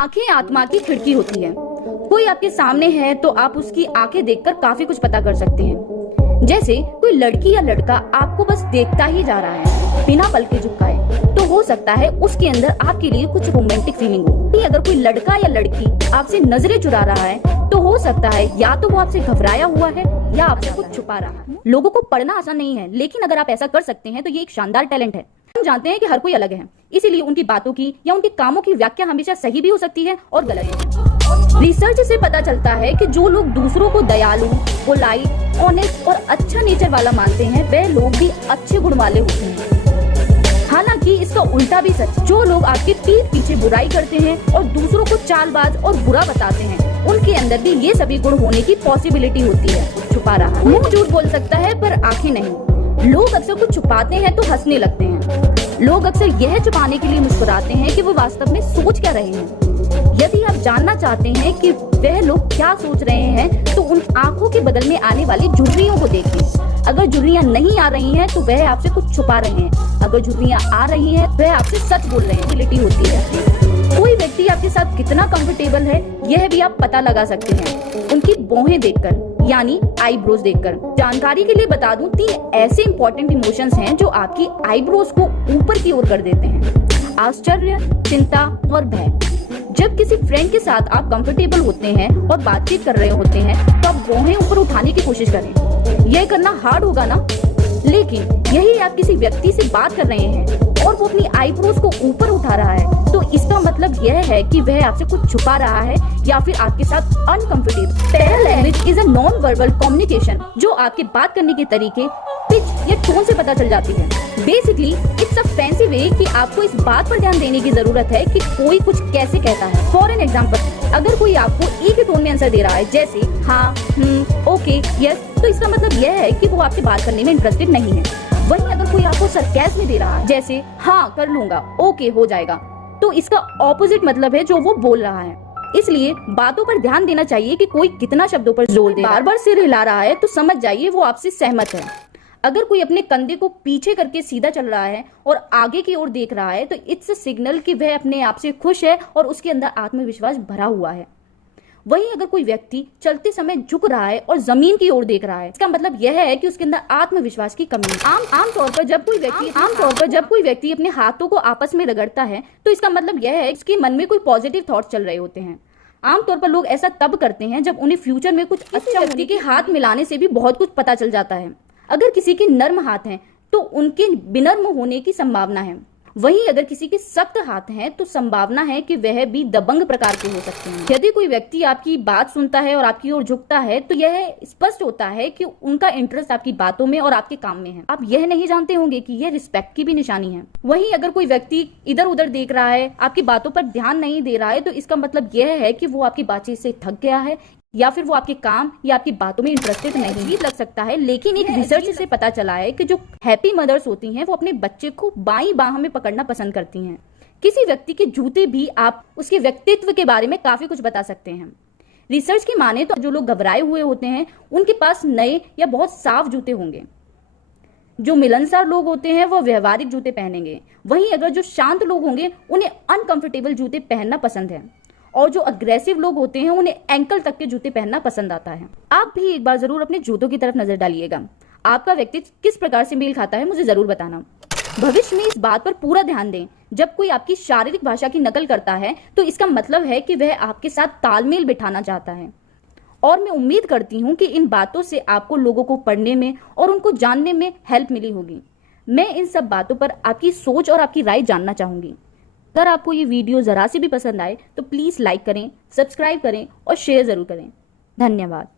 आंखें आत्मा की खिड़की होती है। कोई आपके सामने है तो आप उसकी आंखें देखकर काफी कुछ पता कर सकते हैं। जैसे कोई लड़की या लड़का आपको बस देखता ही जा रहा है बिना पल के झुकाए, तो हो सकता है उसके अंदर आपके लिए कुछ रोमांटिक फीलिंग हो। अगर कोई लड़का या लड़की आपसे नजरें चुरा रहा है तो हो सकता है या तो वो आपसे घबराया हुआ है या आपसे कुछ छुपा रहा है। लोगों को पढ़ना आसान नहीं है, लेकिन अगर आप ऐसा कर सकते हैं तो ये एक शानदार टैलेंट है। हम जानते हैं कि हर कोई अलग है, इसीलिए उनकी बातों की या उनके कामों की व्याख्या हमेशा सही भी हो सकती है और गलत भी। रिसर्च से पता चलता है कि जो लोग दूसरों को दयालु, पोलाइट, ऑनेस्ट और अच्छा नेचर वाला मानते हैं, वह लोग भी अच्छे गुण वाले होते हैं। हालांकि इसका उल्टा भी सच। जो लोग आपके पीठ पीछे बुराई करते हैं और दूसरों को चालबाज और बुरा बताते हैं, उनके अंदर भी ये सभी गुण होने की पॉसिबिलिटी होती है। छुपा रहा, मुंह झूठ बोल सकता है पर आंखें नहीं। लोग अक्सर कुछ छुपाते हैं तो हंसने लगते हैं। लोग अक्सर यह छुपाने के लिए मुस्कुराते हैं कि वो वास्तव में सोच क्या रहे हैं। यदि आप जानना चाहते हैं कि वह लोग क्या सोच रहे हैं, तो उन आंखों के बदल में आने वाली झुर्रियों को देखें। अगर झुर्रियां नहीं आ रही हैं तो वह आपसे कुछ छुपा रहे हैं। अगर झुर्रियां आ रही हैं, वह आपसे सच बोल रहे हैं। रिलेटी होती है। कोई व्यक्ति आपके साथ कितना कंफर्टेबल है, यह भी आप पता लगा सकते हैं उनकी भौहें देखकर, यानी आईब्रोज देखकर। जानकारी के लिए बता दूं, 3 ऐसे इंपॉर्टेंट इमोशंस हैं जो आपकी आईब्रोज को ऊपर की ओर कर देते हैं: आश्चर्य, चिंता और भय। जब किसी फ्रेंड के साथ आप कंफर्टेबल होते हैं और बातचीत कर रहे होते हैं, तो आप भौहें ऊपर उठाने की कोशिश करें। यह करना हार्ड होगा ना, लेकिन यही आप किसी व्यक्ति से बात कर रहे हैं और वो अपनी आईब्रोज को ऊपर उठा रहा है, तो इसका मतलब यह है कि वह आपसे कुछ छुपा रहा है या फिर आपके साथ uncomfortable. Para language is a non verbal communication, जो आपके बात करने के तरीके, पिच या टोन से पता चल जाती है। बेसिकली इट्स अ फैंसी वे कि आपको इस बात पर ध्यान देने की जरूरत है कि कोई कुछ कैसे कहता है। फॉर एन एग्जाम्पल, अगर कोई आपको एक ही टोन में आंसर दे रहा है, जैसे हाँ, ओके, यस, तो इसका मतलब यह है कि वो आपसे बात करने में इंटरेस्टेड नहीं है। वहीं अगर कोई आपको सरकाज़्म में दे रहा है, जैसे हाँ कर लूंगा, ओके हो जाएगा, तो इसका ऑपोजिट मतलब है जो वो बोल रहा है। इसलिए बातों पर ध्यान देना चाहिए कि कोई कितना शब्दों पर जोर दे। बार बार सिर हिला रहा है तो समझ जाइए वो आपसे सहमत है। अगर कोई अपने कंधे को पीछे करके सीधा चल रहा है और आगे की ओर देख रहा है, तो इट्स अ सिग्नल कि वह अपने आप से खुश है और उसके अंदर आत्मविश्वास भरा हुआ है। वहीं अगर कोई व्यक्ति चलते समय झुक रहा है और जमीन की ओर देख रहा है, इसका मतलब यह है कि उसके अंदर आत्मविश्वास की कमी है। आमतौर पर जब कोई व्यक्ति अपने हाथों को आपस में रगड़ता है, तो इसका मतलब यह है कि उसके मन में कोई पॉजिटिव थॉट चल रहे होते हैं। आमतौर पर लोग ऐसा तब करते हैं जब उन्हें फ्यूचर में कुछ अच्छा। व्यक्ति के हाथ मिलाने से भी बहुत कुछ पता चल जाता है। अगर किसी के नर्म हाथ हैं तो उनके विनम्र होने की संभावना है। वहीं अगर किसी के सख्त हाथ हैं तो संभावना है कि वह भी दबंग प्रकार के हो सकते हैं। यदि कोई व्यक्ति आपकी बात सुनता है और आपकी ओर झुकता है, तो यह स्पष्ट होता है कि उनका इंटरेस्ट आपकी बातों में और आपके काम में है। आप यह नहीं जानते होंगे कि यह रिस्पेक्ट की भी निशानी है। वहीं अगर कोई व्यक्ति इधर उधर देख रहा है, आपकी बातों पर ध्यान नहीं दे रहा है, तो इसका मतलब यह है कि वो आपकी बातचीत से थक गया है या फिर वो आपके काम या आपकी बातों में इंटरेस्टेड नहीं लग सकता है। लेकिन एक रिसर्च से पता चला है कि जो हैप्पी मदर्स होती हैं, वो अपने बच्चे को बाईं बाह में पकड़ना पसंद करती हैं। किसी व्यक्ति के जूते भी आप उसके व्यक्तित्व के बारे में काफी कुछ बता सकते हैं। रिसर्च की माने तो जो लोग घबराए हुए होते हैं, उनके पास नए या बहुत साफ जूते होंगे। जो मिलनसार लोग होते हैं वो व्यवहारिक जूते पहनेंगे। वहीं अगर जो शांत लोग होंगे, उन्हें अनकंफर्टेबल जूते पहनना पसंद है। और जो अग्रेसिव लोग होते हैं, उन्हें एंकल तक के जूते पहनना पसंद आता है। आप भी एक बार जरूर अपने जूतों की तरफ नजर डालिएगा। आपका व्यक्तित्व किस प्रकार से मेल खाता है, मुझे जरूर बताना। भविष्य में इस बात पर पूरा ध्यान दें, जब कोई आपकी शारीरिक भाषा की नकल करता है तो इसका मतलब है कि वह आपके साथ तालमेल बिठाना चाहता है। और मैं उम्मीद करती हूँ कि इन बातों से आपको लोगों को पढ़ने में और उनको जानने में हेल्प मिली होगी। मैं इन सब बातों पर आपकी सोच और आपकी राय जानना चाहूंगी। अगर आपको ये वीडियो जरा सी भी पसंद आए तो प्लीज़ लाइक करें, सब्सक्राइब करें और शेयर ज़रूर करें। धन्यवाद।